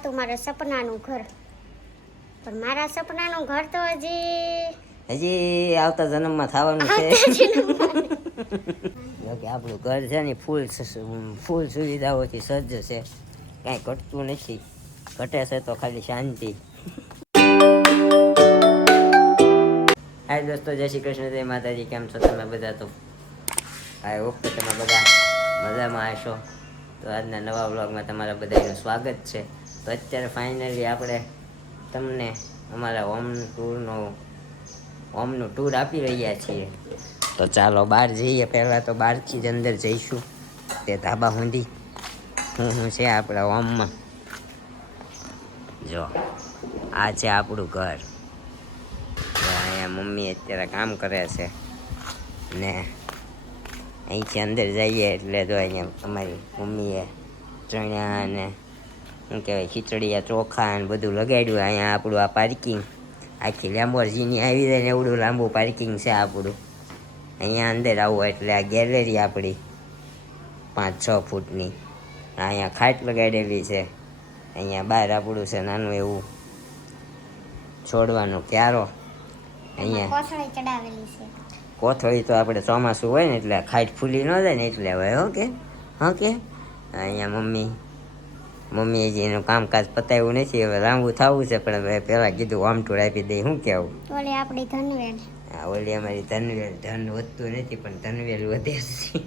હતું મારા સપનાનું ઘર, પણ મારા સપનાનું ઘર તો હજી આવતા જન્મમાં થવાનું છે. કે આપણું ઘર છે ને ફૂલ સુવિધાઓથી સજ્જ છે, કાંઈ ઘટતું નથી. ઘટે છે તો ખાલી શાંતિ. હાય દોસ્તો, જય શ્રી કૃષ્ણ, જય માતાજી. કેમ છો તમે બધા? તો આઈ હોપ કે તમે બધા મજામાં હશો. તો આજના નવા વ્લોગમાં તમારા બધાનું સ્વાગત છે. તો અત્યારે ફાઇનલી આપણે તમને અમારા હોમનું ટૂર આપી રહ્યા છીએ. તો ચાલો બહાર જઈએ. પહેલાં તો બહારથી જ અંદર જઈશું તે ધાબા સુધી. હું છે આપણા હોમમાં. જો આ છે આપણું ઘર. અહીંયા મમ્મી અત્યારે કામ કરે છે ને અહીંથી અંદર જઈએ એટલે જો અહીંયા અમારી મમ્મીએ ચણ્યા અને શું કહેવાય ખીચડીયા ચોખા ને બધું લગાડ્યું. અહીંયા આપણું આ પાર્કિંગ આખી લેમ્બોર્ગિની આવી જાય ને એવડું લાંબુ પાર્કિંગ છે આપણું. અહીંયા અંદર આવું એટલે આ ગેલેરી આપણી 5-6 ફૂટની. અહીંયા ખાટ લગાડેલી છે. અહીંયા બહાર આપણું છે નાનું એવું છોડવાનું ક્યારો. અહીંયા કોથળી ચડાવેલી છે. કોથળી તો આપણે ચોમાસું હોય ને એટલે ખાટ ફૂલી ન જાય ને એટલે હોય. Okay okay. અહીંયા મમ્મી હજી એનું કામકાજ પતાવ્યું નથી. હવે લાંબુ થવું છે પણ હવે પહેલાં કીધું હોમ ટૂર આપી દઈ. શું કહેવું? ઓલી આપણી ધનવેલ. હા, ઓલી અમારી ધનવેલ. ધન વધતું નથી પણ ધનવેલ વધે છે.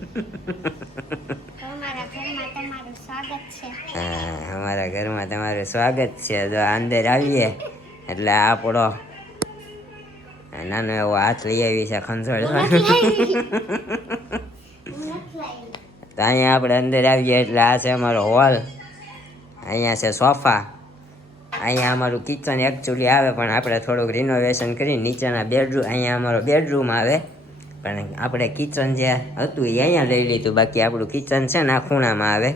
અમારા ઘરમાં તમારું સ્વાગત છે. હા, અમારા ઘરમાં તમારું સ્વાગત છે. જો અંદર આવીએ એટલે આપણો નાનો એવો હાથ લઈ આવી છે ખંજોળ. તો અહીંયા આપણે અંદર આવીએ એટલે આ છે અમારો હોલ. અહીંયા છે સોફા. અહીંયા અમારું કિચન એકચ્યુઅલી આવે પણ આપણે થોડુંક રિનોવેશન કરી નીચેના બેડરૂમ. અહીંયા અમારો બેડરૂમ આવે પણ આપણે કિચન જે હતું એ અહીંયા લઈ લીધું. બાકી આપણું કિચન છે ને આ ખૂણામાં આવે.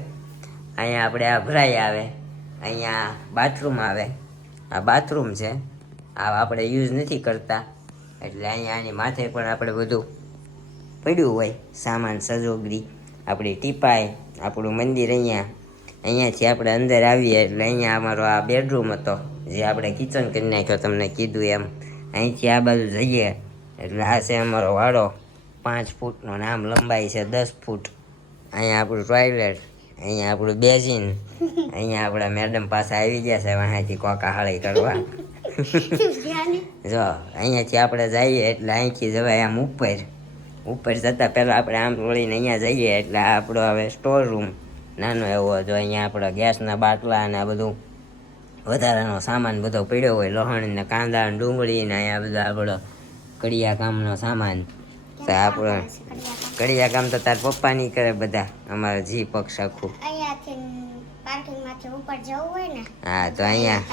અહીંયા આપણે આ ભરાઈ આવે. અહીંયા બાથરૂમ આવે. આ બાથરૂમ છે. આ આપણે યુઝ નથી કરતા એટલે અહીંયા આની માથે પણ આપણે બધું પડ્યું હોય સામાન સજોગરી. આપણી ટીપાઈ, આપણું મંદિર અહીંયાથી આપણે અંદર આવીએ એટલે અહીંયા અમારો આ બેડરૂમ હતો જે આપણે કિચન કરી નાખ્યો તમને કીધું એમ. અહીંથી આ બાજુ જઈએ એટલે આ છે અમારો વાડો. 5 ફૂટનો નામ લંબાઈ છે 10 ફૂટ. અહીંયા આપણું ટોયલેટ, અહીંયા આપણું બેઝિન. અહીંયા આપણા મેડમ પાસે આવી ગયા છે વાંથી કોકા હાળી કરવા. જો અહીંયાથી આપણે જઈએ એટલે અહીંથી જવાય આમ ઉપર જતાં પહેલાં આપણે આમ વળીને અહીંયા જઈએ એટલે આપણો હવે સ્ટોર રૂમ નાનો એવો. જો અહીંયા આપણા ગેસના બાટલા અને આ બધું વધારાનો સામાન બધો પડ્યો હોય. લસણ ને કાંદા ને ડુંગળી ને અહીંયા બધો આપણો કડિયા કામનો સામાન. તો આપણો કડિયા કામ તો તાર પપ્પા નહીં કરે બધા. અમારા જી પક્ષ આખું. હા તો અહીંયા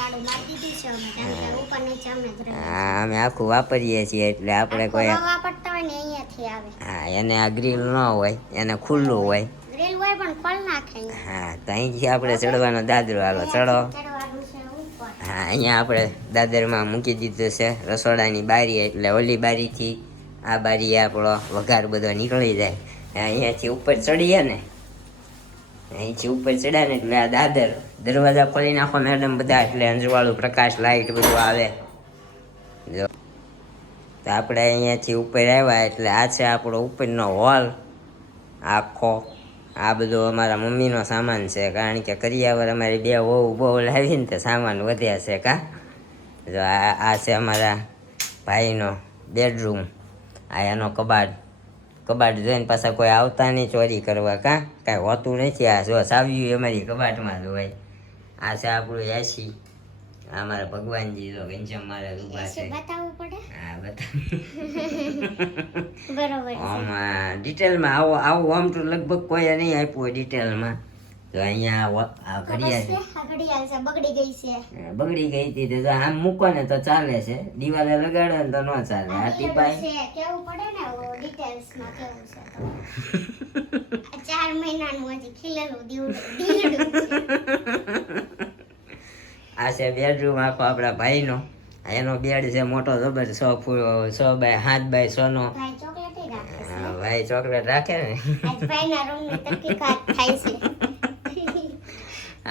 હા અમે આખું વાપરીએ છીએ એટલે આપણે કોઈ હા એને આ ગ્રીલ ન હોય, એને ખુલ્લું હોય. હા તો અહીંથી આપણે ચડવાનો દાદરો. હાલો ચડો. હા અહીંયા આપણે દાદરમાં મૂકી દીધું છે રસોડાની બારી એટલે ઓલી બારીથી આ બારી આપણો વઘાર બધો નીકળી જાય. અહીંયાથી ઉપર ચડીએ ને અહીંથી ઉપર ચડ્યા ને એટલે આ દાદર દરવાજા ખોલી નાખો મેડમ બધા એટલે અંજવાળું પ્રકાશ લાઇટ બધું આવે. જો તો આપણે અહીંયાથી ઉપર આવ્યા એટલે આ છે આપણો ઉપરનો હોલ આખો. આ બધું અમારા મમ્મીનો સામાન છે કારણ કે કરિયાવર અમારી 2 બહુ લાવીને તો સામાન વધ્યા છે કા. જો આ છે અમારા ભાઈનો બેડરૂમ. આ એનો કબાટ જોઈને પાછા કોઈ આવતા નહીં ચોરી કરવા કા. કાંઈ હોતું નથી. આ જો સાવ્યું અમારી કબાટમાં જ હોય. આ છે આપણું એસી. આ અમારા ભગવાનજી જો ઘનશ્યામ મારા ઊભા છે. હા બરાબર. આમાં ડિટેલમાં આવું હોમ ટૂર લગભગ કોઈએ નહીં આપ્યું હોય ડિટેલમાં. તો અહીંયા આ ઘડિયાળ બગડી ગઈ હતી તો આમ મૂકો ને તો ચાલે છે. દિવાલે લગાડો ને તો ન ચાલે. આ ટીપાઈ 4 મહિનાનું હજી ખીલેલું દીવડું. આ છે બેડરૂમ આખો આપણા ભાઈનો. એનો બેડ છે મોટો જબર 6 બાય 7 બાય 6 નો. ભાઈ ચોકલેટ રાખે ને.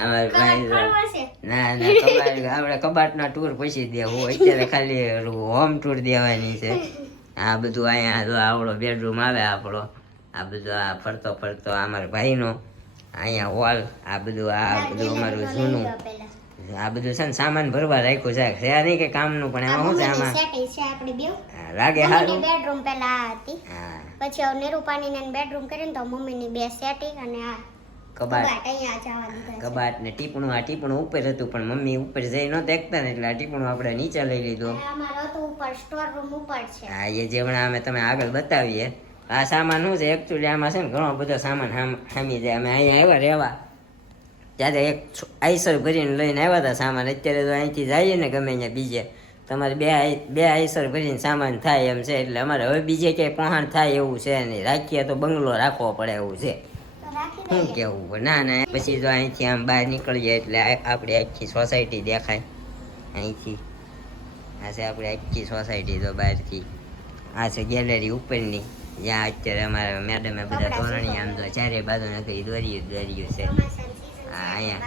અમારે ભાઈ ના આપણે કબાટના ટૂર પછી દેવું અત્યારે ખાલી હોમ ટૂર દેવાની છે. આ બધું અહીંયા જો આપણો બેડરૂમ આવે આપણો, આ બધું આ ફરતો ફરતો અમારા ભાઈનો અહીંયા હોલ, આ બધું અમારું જૂનું આ બધું છે ને સામાન ભરવા રાખ્યું છે. છે નહીં કે કામનું, પણ એમાં શું છે આમાં લાગે સારું. બેડરૂમ પેલા હતી, પછી હવે નિરૂપાની બેડરૂમ કરીને તો મમ્મીની 2 સેટિંગ અને આ કબાટ અહીંયા જવા દીધા. કબાટ ને ટીપણું, આ ટીપણું ઉપર હતું પણ મમ્મી ઉપર જઈ ન દેખતા ને એટલે આ ટીપણું આપણે નીચે લઈ લીધું. અમારો તો ઉપર સ્ટોર રૂમ ઉપર છે. હા, એ જે હમણાં અમે તમે આગળ બતાવીએ. આ સામાન શું છે એકચ્યુઅલી આમાં છે ને ઘણો બધો સામાન હામી જાય. અમે અહીંયા આવ્યા રહેવા ત્યારે એક આઈસર ભરીને લઈને આવ્યા હતા સામાન. અત્યારે તો અહીંથી જઈએ ને ગમે અહીંયા બીજે તમારે બે આઈસર ભરીને સામાન થાય એમ છે. એટલે અમારે હવે બીજે ક્યાંય પહોંચ થાય એવું છે નહીં. રાખીએ તો બંગલો રાખવો પડે એવું છે. શું કેવું? ના પછી જો અહીંથી આમ બહાર નીકળીએ એટલે આપણે આખી સોસાયટી દેખાય અહીંથી. આ છે આપણે આખી સોસાયટી તો બહારથી. આ છે ગેલેરી ઉપરની, જ્યાં અત્યારે અમારા મેડમે બધા તોરણી આમ તો ચારે બાજુ નકરી દોર્યું છે. અહીંયા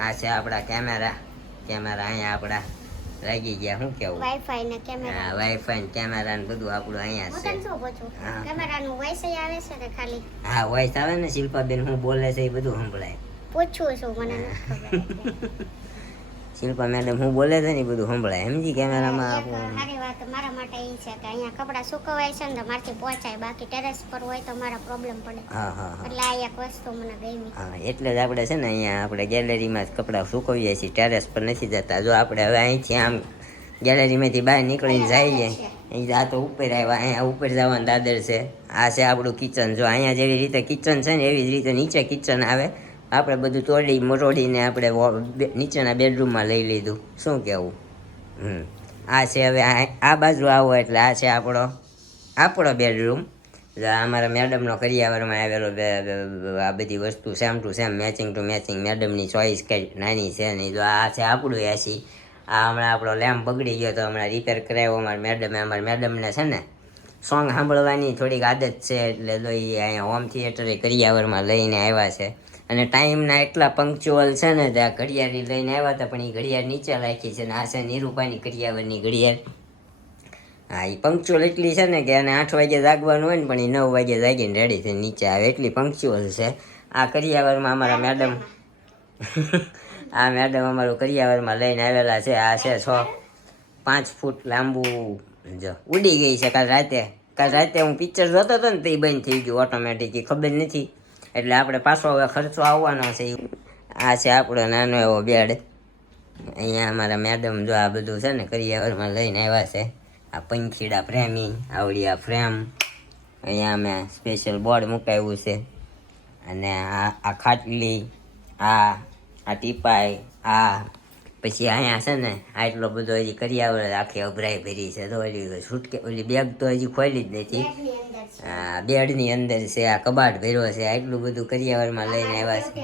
આ છે આપણા કેમેરા અહીંયા આપણા લાગી ગયા. શું કેવું? વાઈફાઈ ને કેમેરા. હા, વાઈફાઈ ને કેમેરા ને બધું આપણું અહીંયા છે. કેમેરાનું વોઇસ આવે છે ને ખાલી? હા, વોઇસ આવે ને. શિલ્પાબેન હું બોલે છે એ બધું સંભળાય. પૂછું છું, મને નથી ખબર. શિલ્પા મેડમ હું બોલે છે ને એ બધું સંભળાય. સમજી કેમેરામાં. સારી વાત મારા માટે એ છે કે અહીંયા કપડા સુકવાય છે ને તો મારથી પહોંચાય, બાકી ટેરેસ પર હોય તો મારા પ્રોબ્લેમ પડે. હા. એટલે આ એક વસ્તુ મને ગમી. હા, એટલે જ આપણે છે ને અહીંયા આપણે ગેલેરીમાં જ કપડાં સુકવીએ છીએ, ટેરેસ પર નથી જતા. જો આપણે હવે અહીંથી આમ ગેલેરીમાંથી બહાર નીકળીને જઈએ, અહીં આ તો ઉપર આવ્યા. અહીંયા ઉપર જવાનું દાદર છે. આ છે આપણું કિચન. જો અહીંયા જેવી રીતે કિચન છે ને એવી જ રીતે નીચે કિચન આવે. આપણે બધું તોડી મરોડીને આપણે નીચેના બેડરૂમમાં લઈ લીધું. શું કહેવું? આ છે હવે આ બાજુ આવો એટલે આ છે આપણો બેડરૂમ. અમારા મેડમનો કરિયાવરમાં આવેલો આ બધી વસ્તુ same to same, matching to matching. મેડમની ચોઈસ કંઈ નાની છે નહીં. જો આ છે આપણું એસી. આ હમણાં આપણો લેમ્પ બગડી ગયો તો હમણાં રિપેર કરાવ્યો અમારા મેડમને છે ને સોંગ સાંભળવાની થોડીક આદત છે, એટલે તો એ અહીંયા હોમ થિયેટરે કરિયાવરમાં લઈને આવ્યા છે. અને ટાઈમના એટલા પંક્ચ્યુઅલ છે ને ત્યાં ઘડિયાળ લઈને આવ્યા હતા, પણ એ ઘડિયાળ નીચે રાખી છે. ને આ છે નિરૂપાની કરિયાવરની ઘડિયાળ. હા, એ પંક્ચ્યુઅલ એટલી છે ને કે એને 8 વાગે જાગવાનું હોય ને પણ એ 9 વાગે જાગીને રેડી થઈને નીચે આવે, એટલી પંક્ચ્યુઅલ છે. આ કરિયાવરમાં અમારા મેડમ અમારું કરિયાવરમાં લઈને આવેલા છે. આ છે 5 ફૂટ લાંબુ. જો ઉડી ગઈ છે કાલ રાતે હું પિક્ચર જોતો હતો ને તો એ બંધ થઈ ગયું ઓટોમેટિક, ખબર નથી. એટલે આપણે પાછો હવે ખર્ચો આવવાનો છે. આ છે આપણો નાનો એવો બેડ. અહીંયા અમારા મેડમ જો આ બધું છે ને કરિયાવરમાં લઈને આવ્યા છે. આ પંખીડા પ્રેમી આવડી આ ફ્રેમ. અહીંયા અમે સ્પેશિયલ બોર્ડ મુકાવ્યું છે. અને આ ખાટલી, આ ટીપાઈ, આ પછી અહીંયા છે ને આટલો બધો હજી કરિયાવર આખી અભરાઈ ભરી છે. તો ઓલી બેગ તો હજી ખોલી જ નથી. હા, બેડની અંદર છે. આ કબાટ ભર્યો છે. આટલું બધું કરિયાવરમાં લઈને આવ્યા છે.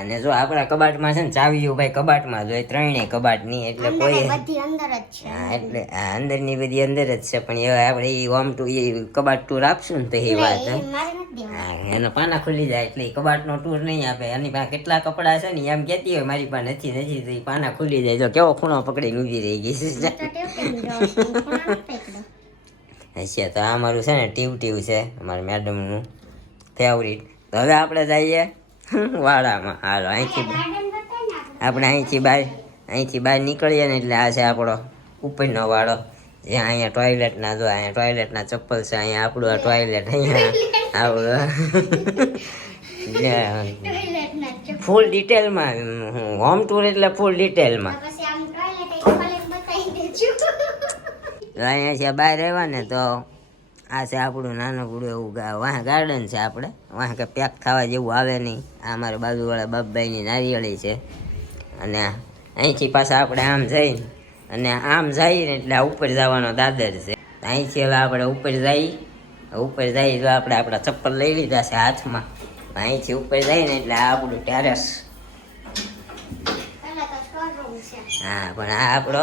અને જો આપણા કબાટમાં છે ને ચાવીઓ ભાઈ કબાટમાં જોઈએ, 3 કબાટની. એટલે કોઈ હા, એટલે અંદરની બધી અંદર જ છે. પણ એ આપણે એ હોમ ટુ એ કબાટ ટૂર આપશું ને તો એ વાત. હા, એનો પાના ખુલી જાય એટલે કબાટનો ટૂર નહીં આપે. એની પાસે કેટલા કપડા છે ને એમ કહેતી હોય મારી પાસે નથી તો એ પાના ખુલી જાય. જો કેવો ખૂણો પકડીને ઊભી રહી ગઈ છે. હશે તો આ અમારું છે ને ટીવ છે અમારા મેડમનું ફેવરિટ. તો હવે આપણે જઈએ વાડામાં. હાલો, આપણે અહીંથી બહાર નીકળીએ ને એટલે આ છે આપણો ઉપરનો વાડો. જ્યાં અહીંયા ટોયલેટના જો અહીંયા ટોયલેટના ચપ્પલ છે. અહીંયા આપણું આ ટોયલેટ અહીંયા આપણું ફૂલ ડિટેલમાં હોમ ટૂર એટલે ફૂલ ડિટેલમાં. અહીંયા બહાર આવ્યા ને તો આ છે આપણું નાનકડું એવું વાહ ગાર્ડન છે. આપણે વાહ કે પેક થવા જેવું આવે નહીં. આ અમારા બાજુવાળા બાપભાઈની નારિયેળી છે. અને અહીંથી પાછા આપણે આમ જઈને અને આમ જઈએ એટલે આ ઉપર જવાનો દાદર છે. અહીંથી હવે આપણે ઉપર જઈએ તો આપણે આપણા ચપ્પલ લઈ લીધા છે હાથમાં. અહીંથી ઉપર જઈએ ને એટલે આ આપણું ટેરેસ. હા, પણ આ આપણો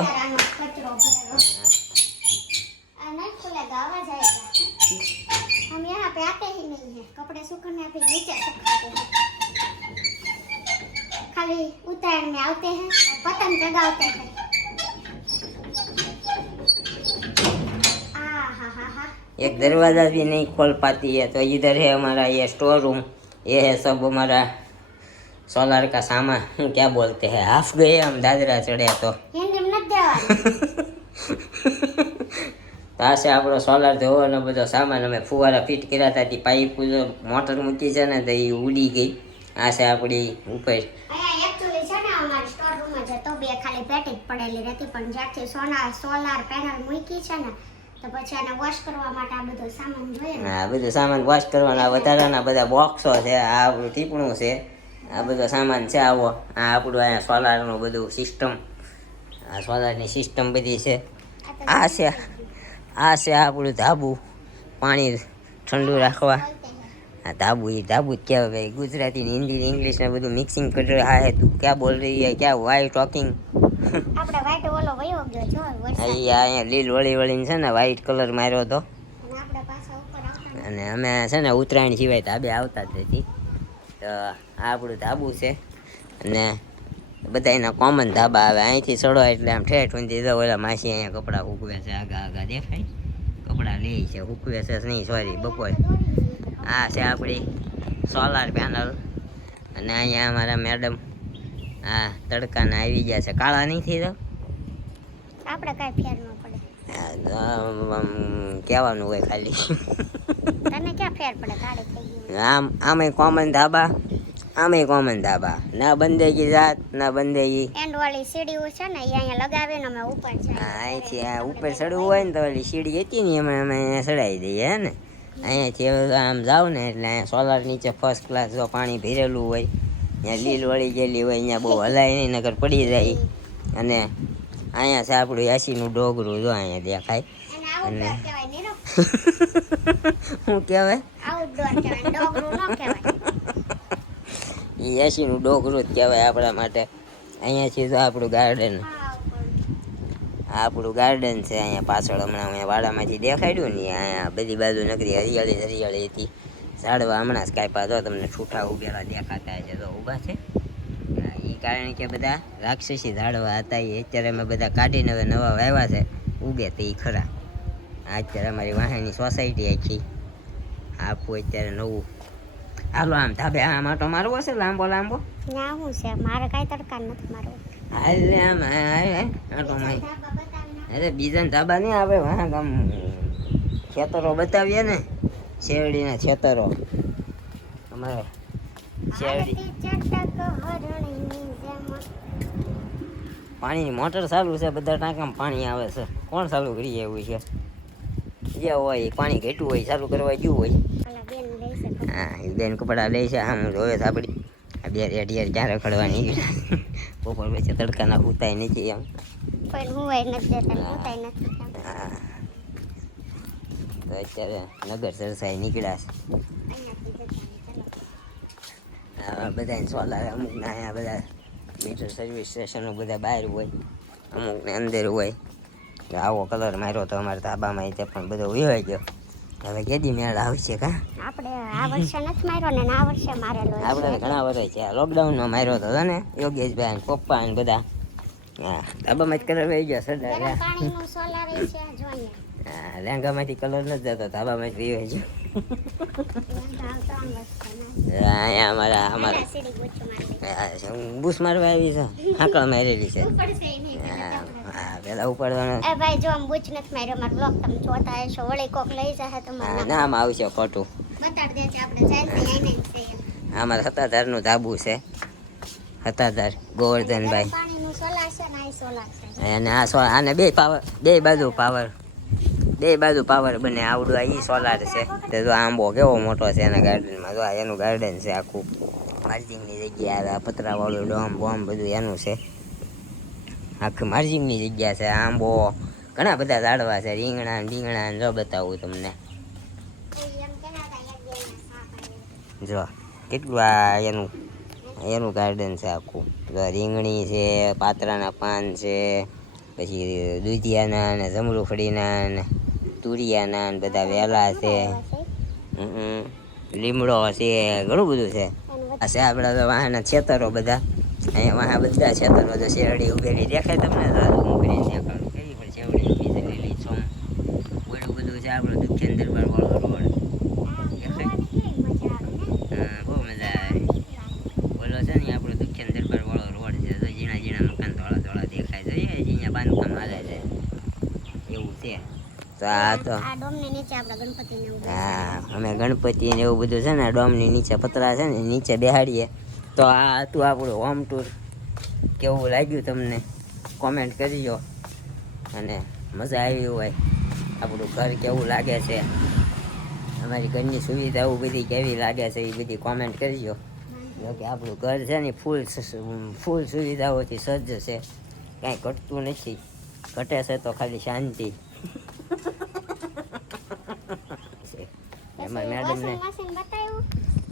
हम यहाँ पे आते ही नहीं है, कपड़े सूखने अभी नीचे सुखाते हैं। खाली उतरायण में आते हैं और पतंग चगाते हैं। एक दरवाजा भी नहीं खोल पाती है। तो इधर है हमारा ये स्टोर रूम, ये है सब हमारा सोलर का सामान। क्या बोलते हैं, हाफ गए हम दादरा चढ़्या तो हिंदी में मत देवानी। તો આ છે આપણો સોલાર ધોવાનો બધો સામાન. અમે ફુવારા ફિટ કર્યા હતા, તે પાઇપ મોટર મૂકી છે ને તો એ ઉડી ગઈ. આ છે આપણી ઉપર. અહીંયા એક્ચ્યુઅલી છે ને અમારી સ્ટોર રૂમ જ હતો, બે ખાલી પેટી જ પડેલી રહેતી, પણ જ્યારથી સોલાર પેનલ મૂકી છે ને તો પછી આને વોશ કરવા માટે આ બધો સામાન જોઈએ ને. હા, બધું સામાન વોશ કરવાના વધારાના બધા બોક્સો છે, આ આપણું ટીપણું છે, આ બધો સામાન છે આવો. આ આપણું અહીંયા સોલારનું બધું સિસ્ટમ, આ સોલારની સિસ્ટમ બધી છે. આ છે આપણું ધાબુ, પાણી ઠંડુ રાખવા. આ ધાબુ, એ ધાબુ જ કહેવાય ભાઈ. ગુજરાતી ને હિન્દી ને ઇંગ્લિશ ને બધું મિક્સિંગ કરી રહ્યા હે. તું ક્યાં બોલ રહી હે, ક્યાં વાય ટોકિંગ? આપણે વ્હાઈટ ઓલો વયો ગયો જો વરસાદ. અહીંયા લીલ વળીને છે ને વ્હાઈટ કલર માર્યો હતો. અને આપણે પાછા ઉપર આવતા અને અમે છે ને ઉત્તરાયણ સિવાય ધાબે આવતા જ નથી. તો આ આપણું ધાબુ છે અને બધા એના કોમન ધાબા આવે. અહીંથી ચડો એટલે આમ ઠેઠ ઊંધી તો ઓલા માસી અહીંયા કપડાં સૂકવે છે, આગા દેખાય કપડાં લે છે, સૂકવે છે નહીં, સોરી બપોરે. આ છે આપણી સોલાર પેનલ. અને અહીંયા અમારા મેડમ આ તડકાના આવી ગયા છે, કાળા નહીં થઈ તો આપણે કાંઈ ફેર ન પડે. કહેવાનું હોય ખાલી. તને ક્યાં ફેર પડે, કાળે થઈ ગયું. આમે કોમન ધાબા, આમે કોમન ધાબા, ના બંદેગી જાત ના બંદેગી. એન્ડ વાળી સીડીઓ છે ને એ અહીંયા લગાવીને અમે ઉપર છે. અહીંથી આ ઉપર ચડવું હોય ને તો ઓલી સીડી હતી ને અમે અહીંયા ચડાવી દઈએ હે ને. અહીંયાથી આમ જાવ ને એટલે અહીંયા સોલાર નીચે ફર્સ્ટ ક્લાસ જો પાણી ભરેલું હોય, અહીંયા લીલ વળી ગયેલી હોય, અહીંયા બહુ હલાય નહીં નકર પડી જાય. અને અહીંયા છે આપણું યાસીનું ડોગરું જો અહીંયા દેખાય. અને શું કહેવાય, આઉટડોર કહેવાય, ડોગરું ન કહેવાય. એ યાસીનું ડોગરું જ કહેવાય આપણા માટે. અહીંયાથી તો આપણું ગાર્ડન, આપણું ગાર્ડન છે અહીંયા પાછળ. હમણાં અહીંયા વાડામાંથી દેખાડ્યું ને, અહીંયા બધી બાજુ નકરી હરિયાળી હતી. ઝાડવા હમણાં જ કાપ્યા તો તમને છૂટા ઉભેલા દેખાતા છે તો ઊભા છે. એ કારણ કે બધા રાક્ષસી ઝાડવા હતા, એ અત્યારે અમે બધા કાઢીને હવે નવા વાવ્યા છે, ઉગે તો એ ખરા. અત્યારે અમારી વાહની સોસાયટી આખી આપવું અત્યારે નવું. હાલો આમ ધાબે આમ આટો મારવો છે લાંબો લાંબો. ના હું છે, મારે કાંઈ તડકા નથી મારવો. હાલ આમ આટો મારી. અરે બીજા ધાબા નહીં આપણે વાહ આમ ખેતરો બતાવીએ ને, શેરડીના ખેતરો અમારે શેરડી. પાણીની મોટર ચાલુ છે, બધા ટાંકામાં પાણી આવે છે. કોણ ચાલુ કરી એવું છે? જે હોય પાણી ઘેટું હોય ચાલુ કરવા ગયું હોય. હા, એ બેન કપડા લે છે. આમ જોવે છે આપણી આ બે રેડિયર ક્યારે ખડવાની બપોર પછી તડકાના ઉતાય નથી એમ. હા, તો અત્યારે નગર સરસાઈ નીકળ્યા છે. બધા સોલાર અમુકના અહીંયા બધા મીટર સર્વિસ સ્ટેશનો બધા બહાર હોય, અમુકને અંદર હોય. આવો કલર માર્યો તો અમારા ધાબામાં તે પણ બધો વિવાઈ ગયો. હવે કેદી મેળ આવશે કા? આપણે આ વર્ષે નથી માર્યો ને આ વર્ષે મારેલો. આપણે ઘણા વર્ષ છે, લોકડાઉનમાં માર્યો હતો ને યોગેશભાઈ ને પપ્પા ને બધા. હા, ધાબામાં જ કલર વહી ગયો સરદાર. પાણીનું સોલાર છે જોઈએ. હા, લેંગામાંથી કલર નથી જતો, ધાબામાં જ વિવાઈ ગયો. અહીંયા અમારા બુશ મારવા આવી છે, હાકળ મારેલી છે. હા, પેલા ઉપાડવાનો. એ ભાઈ જો આમ બુચ નથી માર્યો, મારો બ્લોગ તમે જોતા હશો, વળી કોક લઈ જશે તમારું નામ આવશે ખોટું. બતાડી દે છે આપણે ચાલતી આઈને છે. અમારા સત્તાધારનું ધાબુ છે, સત્તાધાર ગોવર્ધનભાઈ. પાણીનું સોલાર છે ને આ સોલાર છે. અને આ આને બે બાજુ પાવર બને આવડું. આ ઈ સોલાર છે. તો જો આંબો કેવો મોટો છે એના ગાર્ડનમાં. જો એનું ગાર્ડન છે આખું, માર્જિંગની જગ્યા આવે, પતરાવાળું ડોમ બોમ બધું એનું છે. આખી માર્જિંગની જગ્યા છે. આંબો ઘણા બધા ઝાડવા છે, રીંગણા જો બતાવું તમને. જો કેટલું આ એનું ગાર્ડન છે આખું. જો રીંગણી છે, પાતરાના પાન છે, પછી દૂધિયાના ને જમરૂખડીના ને તુરિયાના ને બધા વેલા છે, લીમડો છે, ઘણું બધું છે. આ છે આપણા તો વાહના ખેતરો બધા. અહીંયા આ બધા ખેતરો તો શેરડી ઉભેલી દેખાય તમને તો હું કરીને દેખાડું કેવી પણ શેરડી ઊભી છે લીલી છમ ઓલું બધું છે આપણો દુખ્યાન દરબાર વાળો રોડ દેખાય બહુ મજા આવે ઓલો છે ને આપણો દુખ્યાન દરબાર વાળો રોડ છે તો ઝીણા ઝીણા મકાન થોડા થોડા દેખાય છે અહીંયા બાંધકામ હાલે છે એવું છે તો આ તો આ ડોમની નીચે આપણા ગણપતિને ઊભા હા અમે ગણપતિ ને એવું બધું છે ને ડોમની નીચે પતરા છે ને નીચે બેહાડીએ તો આ હતું આપણું હોમ ટૂર કેવું લાગ્યું તમને કોમેન્ટ કરજો અને મજા આવી હોય આપણું ઘર કેવું લાગે છે અમારી ઘરની સુવિધાઓ બધી કેવી લાગે છે એ બધી કોમેન્ટ કરજો જો કે આપણું ઘર છે ને ફૂલ સુવિધાઓથી સજ્જ છે કાંઈ ઘટતું નથી ઘટે છે તો ખાલી શાંતિ એમાં મેડમને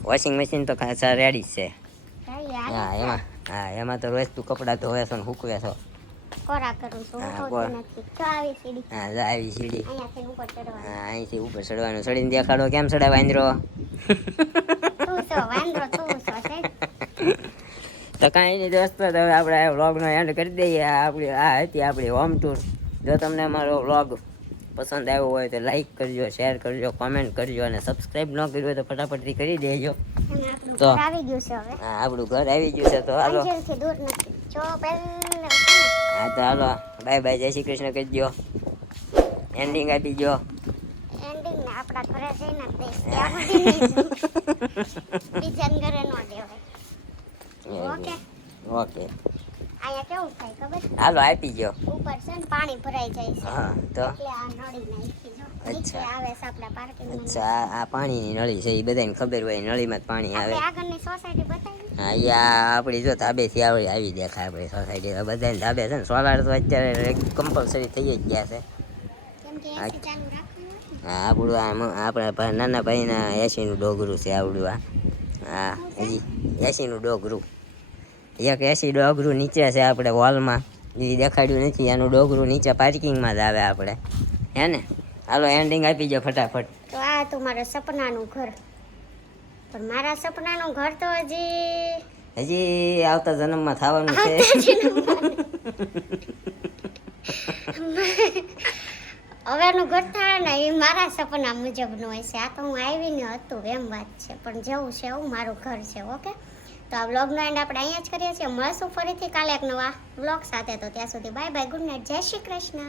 વોશિંગ મશીન તો રેડી જ છે એમાં તો રોજ તું કપડાં ધોવે છો ને સૂકવે છો કોરા કરું છું હા, હું કોરા. નથી જો આવી સીડી હા જા આવી સીડી અહીંયાથી ઉપર ચડવાનું હા અહીંથી ઉપર ચડવાનું ચડીને દેખાડો કેમ ચડે વાંદરો તું છો વાંદરો તું છો છે તો કાંઈ નહીં દોસ્તો તો હવે આપણે વ્લોગનો એન્ડ કરી દઈએ આ હતી આપણી હોમ ટૂર જો તમને અમારો વ્લોગ પસંદ આવ્યો હોય તો લાઈક કરજો શેર કરજો કોમેન્ટ કરજો અને સબસ્ક્રાઈબ ન કર્યું હોય તો ફટાફટથી કરી દેજો અને આપણું તો. ઘર આવી ગયું છે હવે હા આપણું ઘર આવી ગયું છે તો હાલો અંજલથી દૂર નથી જો પહેલા હા તો હાલો બાય બાય જય શ્રી કૃષ્ણ કહેજો એન્ડિંગ આપી દો એન્ડિંગ ને આપણા ઘરે જઈને જ દઈશ ત્યાં સુધી નહીં બીજાને ઘરે ન દેવાય ઓકે ઓકે અહીંયા કેવું થાય ખબર હાલો આપી ગયો ઉપર છે ને પાણી ભરાઈ જાય છે હા તો એટલે આ નળી નાખી દો નીચે અચ્છા. આવે છે આપણા પાર્કિંગ અચ્છા આ પાણીની નળી છે એ બધાને ખબર હોય નળીમાં જ પાણી આવે આપણે આગળની સોસાયટી બતાવી હા અહીંયા આપણી જો ધાબેથી આવી દેખાય આપણી સોસાયટી બધાને ધાબે છે ને સોલાર તો અત્યારે કમ્પલસરી થઈ જ ગયા છે કેમ કે હા. એસી ચાલુ રાખવાનું નથી. હા આપણું આપણા નાના ભાઈના એસીનું ડોગરું છે આવડું હા હજી એસીનું ડોગરું એક એસી ડોગરું નીચે છે આપણે વોલમાં એ દેખાડ્યું નથી એનું ડોગરું નીચે પાર્કિંગમાં જ આવે આપણે હે ને હાલો એન્ડિંગ આપી દો ફટાફટ તો આ હતું મારા સપનાનું ઘર પણ મારા સપનાનું ઘર તો હજી આવતા જન્મમાં થવાનું છે હવેનું ઘર થાય ને એ મારા સપના મુજબનું હોય છે આ તો હું આવીને હતું એમ વાત છે પણ જેવું છે એવું મારું ઘર છે ઓકે તો આ વ્લોગનો એન્ડ આપણે અહીંયા જ કરીએ છીએ મળશું ફરીથી કાલે એક નવા વ્લોગ સાથે તો ત્યાં સુધી બાય બાય ગુડ નાઇટ જય શ્રી કૃષ્ણ